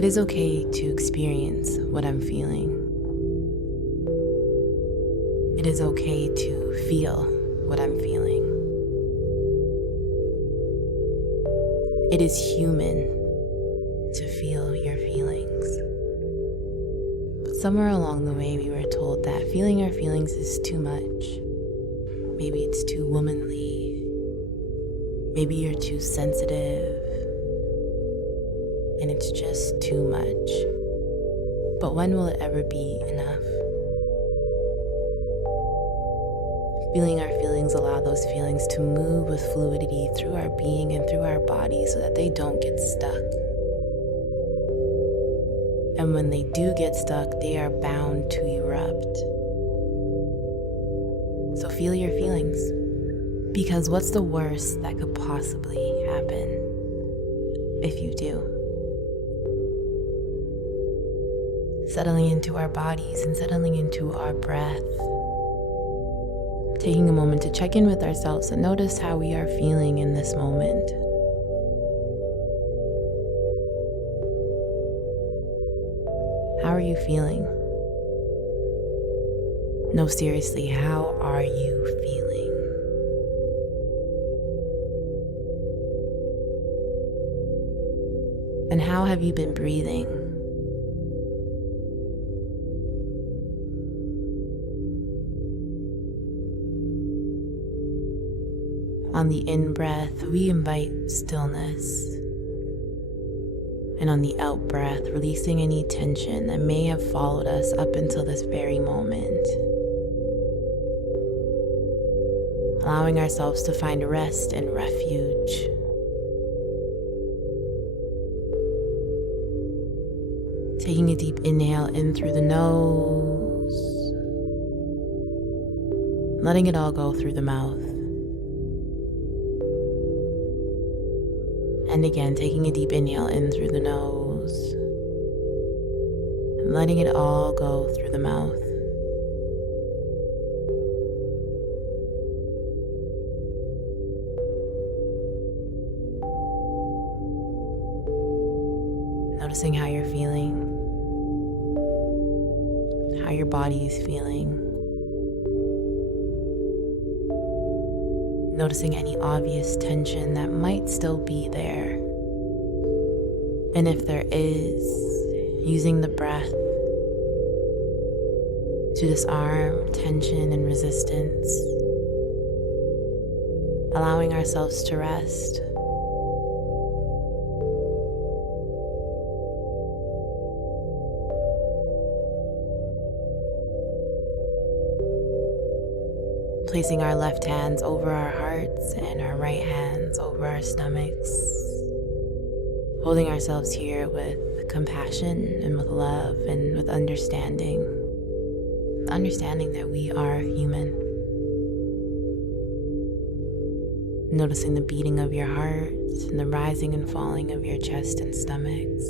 It is okay to experience what I'm feeling. It is okay to feel what I'm feeling. It is human to feel your feelings. But somewhere along the way, we were told that feeling our feelings is too much. Maybe it's too womanly. Maybe you're too sensitive. And it's just too much. But when will it ever be enough? Feeling our feelings allow those feelings to move with fluidity through our being and through our body so that they don't get stuck. And when they do get stuck, they are bound to erupt. So feel your feelings, because what's the worst that could possibly happen if you do? Settling into our bodies and settling into our breath. Taking a moment to check in with ourselves and notice how we are feeling in this moment. How are you feeling? No, seriously, how are you feeling? And how have you been breathing? On the in-breath, we invite stillness. And on the out-breath, releasing any tension that may have followed us up until this very moment. Allowing ourselves to find rest and refuge. Taking a deep inhale in through the nose. Letting it all go through the mouth. And again, taking a deep inhale in through the nose. And letting it all go through the mouth. Noticing how you're feeling. How your body is feeling. Noticing any obvious tension that might still be there. And if there is, using the breath to disarm tension and resistance. Allowing ourselves to rest. Placing our left hands over our hearts and our right hands over our stomachs. Holding ourselves here with compassion and with love and with understanding. Understanding that we are human. Noticing the beating of your heart and the rising and falling of your chest and stomachs.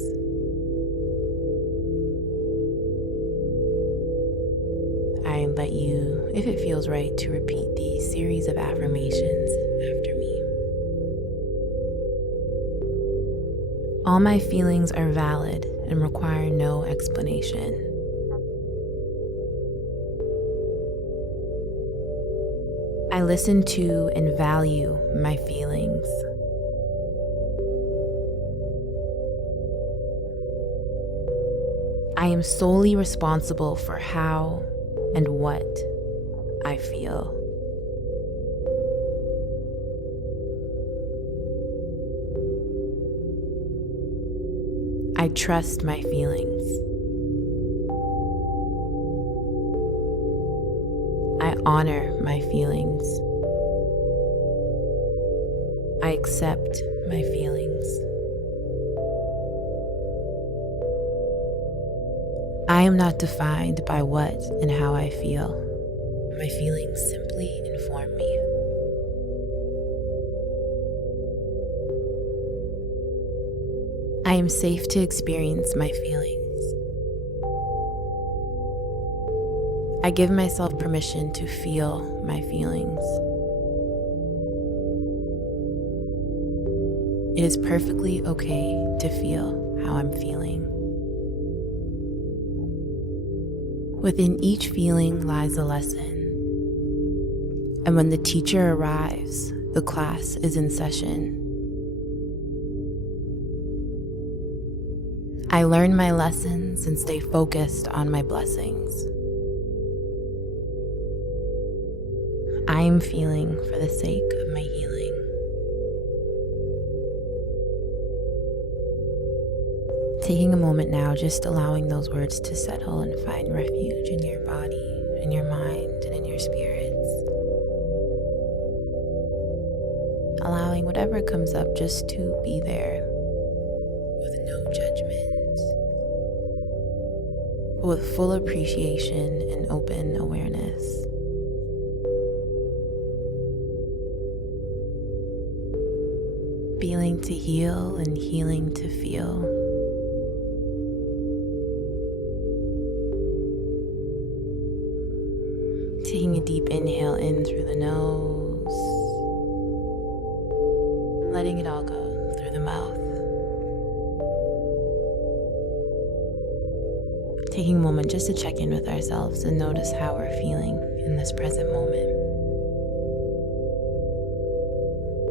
I invite you, if it feels right, to repeat these series of affirmations after me. All my feelings are valid and require no explanation. I listen to and value my feelings. I am solely responsible for how and what I feel. I trust my feelings. I honor my feelings. I accept my feelings. I am not defined by what and how I feel. My feelings simply inform me. I am safe to experience my feelings. I give myself permission to feel my feelings. It is perfectly okay to feel how I'm feeling. Within each feeling lies a lesson. And when the teacher arrives, the class is in session. I learn my lessons and stay focused on my blessings. I am feeling for the sake of my healing. Taking a moment now, just allowing those words to settle and find refuge in your body, in your mind, and in your spirits. Allowing whatever comes up just to be there with no judgment, but with full appreciation and open awareness. Feeling to heal and healing to feel. Taking a deep inhale in through the nose, letting it all go through the mouth. Taking a moment just to check in with ourselves and notice how we're feeling in this present moment.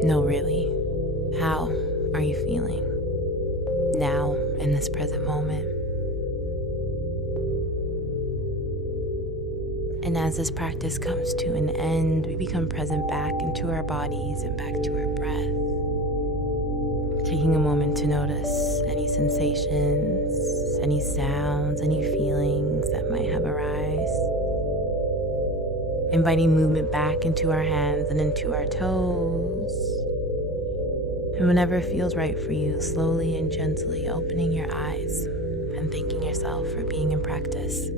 No, really. How are you feeling now in this present moment? And as this practice comes to an end, we become present back into our bodies and back to our breath. Taking a moment to notice any sensations, any sounds, any feelings that might have arise. Inviting movement back into our hands and into our toes. And whenever it feels right for you, slowly and gently opening your eyes and thanking yourself for being in practice.